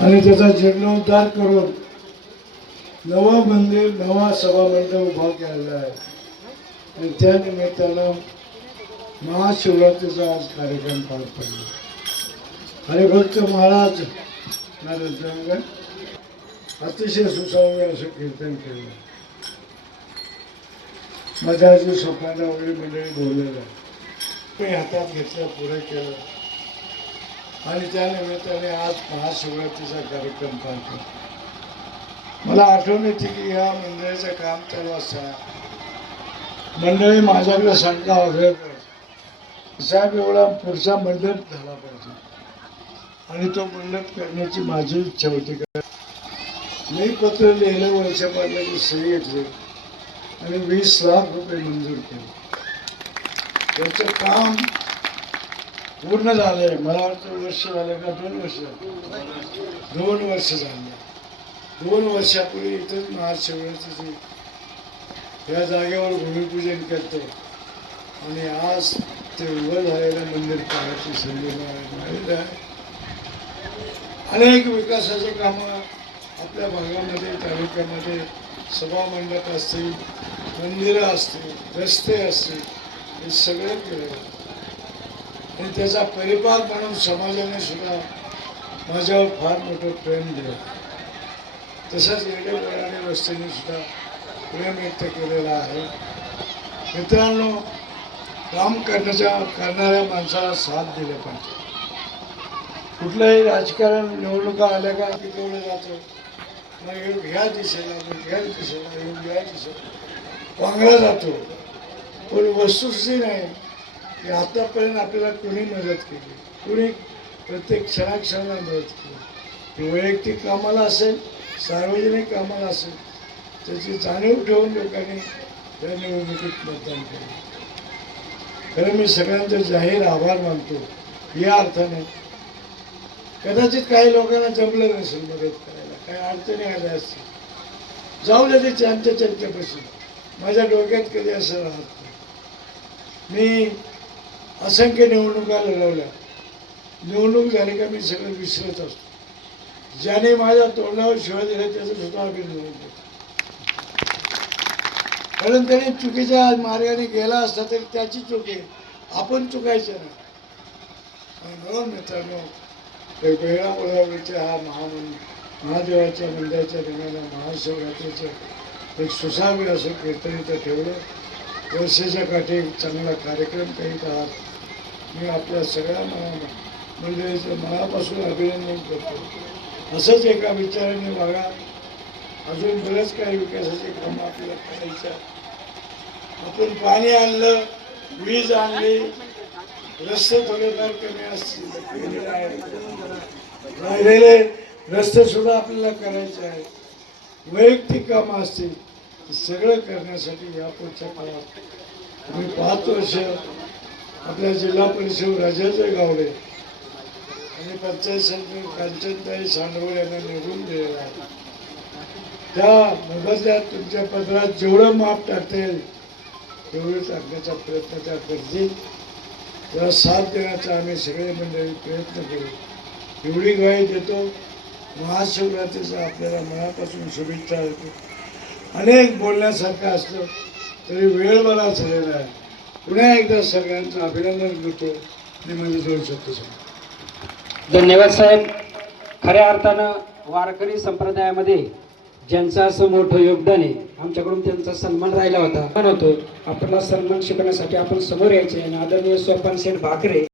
आणि त्याचा जीर्णोद्धार करून नवं मंदिर नवा सभामंडप उभा केलेला आहे आणि त्या निमित्तानं महाशिवरात्रीचा आज कार्यक्रम पार पडला। हरिभक्त महाराज नारायण अतिशय सुसंवादी असं कीर्तन केलं। माझ्या आजी स्वप्नांना वगैरे मंडळी बोललेलं मी हातात घेतलं, पुढे केलं आणि त्या निमित्ताने आज महाशिवरात्रीचा कार्यक्रम पार पडला। मला आठवण येते की या मंडळाचं काम चालू असताना मंडळी माझ्याकडे शंका वगैरे साहेब एवढा पुढचा मंडप झाला पाहिजे आणि तो मंडप करण्याची माझी इच्छा होती। मी पत्र लिहिलं, वर्षापासून सही घेतली आणि 20 लाख रुपये मंजूर केले। त्याचं काम पूर्ण झालंय। मला वाटतं वर्ष झालं का 2 वर्ष झालं, 2 वर्ष झाले। 2 वर्षापूर्वी इथंच महाशिवरात्रीचे या जागेवर भूमिपूजन करतो आणि आज ते उभं झालेलं मंदिर पाहण्याची संधी मिळाली आहे। अनेक विकासाचे कामं आपल्या भागामध्ये तालुक्यामध्ये सभा मंडप असतील, मंदिरं असतील, रस्ते असतील, हे सगळं केलं आणि त्याचा परिपाक म्हणून समाजाने सुद्धा माझ्यावर फार मोठं प्रेम दिलं। तसंच येडेगोडाने वस्तीने सुद्धा प्रेम व्यक्त केलेलं आहे। मित्रांनो, काम करणाऱ्या माणसाला साथ दिले पाहिजे। कुठलंही राजकारण निवडणुका आल्या का पिकवलं जातं, मग ह्या दिशेला मग ह्या दिशेला येऊन ह्या दिशेला वांगला जातो, पण वस्तुस्थिती नाही की आतापर्यंत आपल्याला कोणी मदत केली, कोणी प्रत्येक क्षणाक्षणाला मदत केली। वैयक्तिक कामाला असेल, सार्वजनिक कामाला असेल, त्याची जाणीव ठेवून लोकांनी या निवडणुकीत मतदान केलं। खरं मी सगळ्यांचा जाहीर आभार मानतो। या अर्थाने कदाचित काही लोकांना जमलं नसेल मदत करायला, काही अडचणी आल्या असतील, जाऊ दे ते त्यांच्यापासून, माझ्या डोक्यात कधी असं राहत नाही। मी असंख्य निवडणुका लढवल्या, निवडणूक झाली का मी सगळं विसरत असतो। ज्याने माझ्या तोंडावर शिवाय दिले त्याचं सुद्धा अभिनंदन करतो, कारण त्याने चुकीच्या मार्गाने गेला असता तरी त्याची चूक आहे, आपण चुकायचं नाही। म्हणून मित्रांनो, वेगवेगळ्या हा महादेवाच्या मंदिराच्या निमित्तानं महाशिवरात्रीचं एक सुसावीर असं कीर्तन इथं ठेवलं। वर्षाच्या काठी एक चांगला कार्यक्रम करीत आहात। मी आपल्या सगळ्या मंडळीचं मनापासून अभिनंदन करतो। असंच एका विचाराने वागा। अजून बरेच काही विकासाचे कामं आपल्याला करायचं। आपण पाणी आणलं, वीज आणली, रस्ते थोडेफार कमी असतील, राहिलेले रस्ते सुद्धा आपल्याला करायचे आहेत। वैयक्तिक कामं असतील, सगळं करण्यासाठी यापुढच्या काळात मी 5 वर्ष आपल्या जिल्हा परिषद राजाचे गावले आणि पंचायत समिती कांचनताई सांडवळ यांना निवडून दिलेला आहे। त्या मोबदल्यात तुमच्या पदरात जेवढं माप टाकता येईल तेवढं टाकण्याचा प्रयत्न त्या करतील। त्याला साथ देण्याचा आम्ही सगळे मंडळी प्रयत्न करू, एवढी ग्वाही देतो। महाशिवरात्रीचा आपल्याला मनापासून शुभेच्छा देतो। अनेक बोलण्यासारखं असतं तरी वेळ मला झालेला आहे। पुन्हा एकदा सगळ्यांचं अभिनंदन करतो आणि माझे 2 शब्द सांगतो। धन्यवाद साहेब। खऱ्या अर्थानं वारकरी संप्रदायामध्ये ज्यांचं असं मोठं योगदान आहे, आमच्याकडून त्यांचा सन्मान राहिला होता। होतो आपला सन्मान शिकवण्यासाठी आपण समोर यायचे आणि आदरणीय सोपान शेठ भाकरे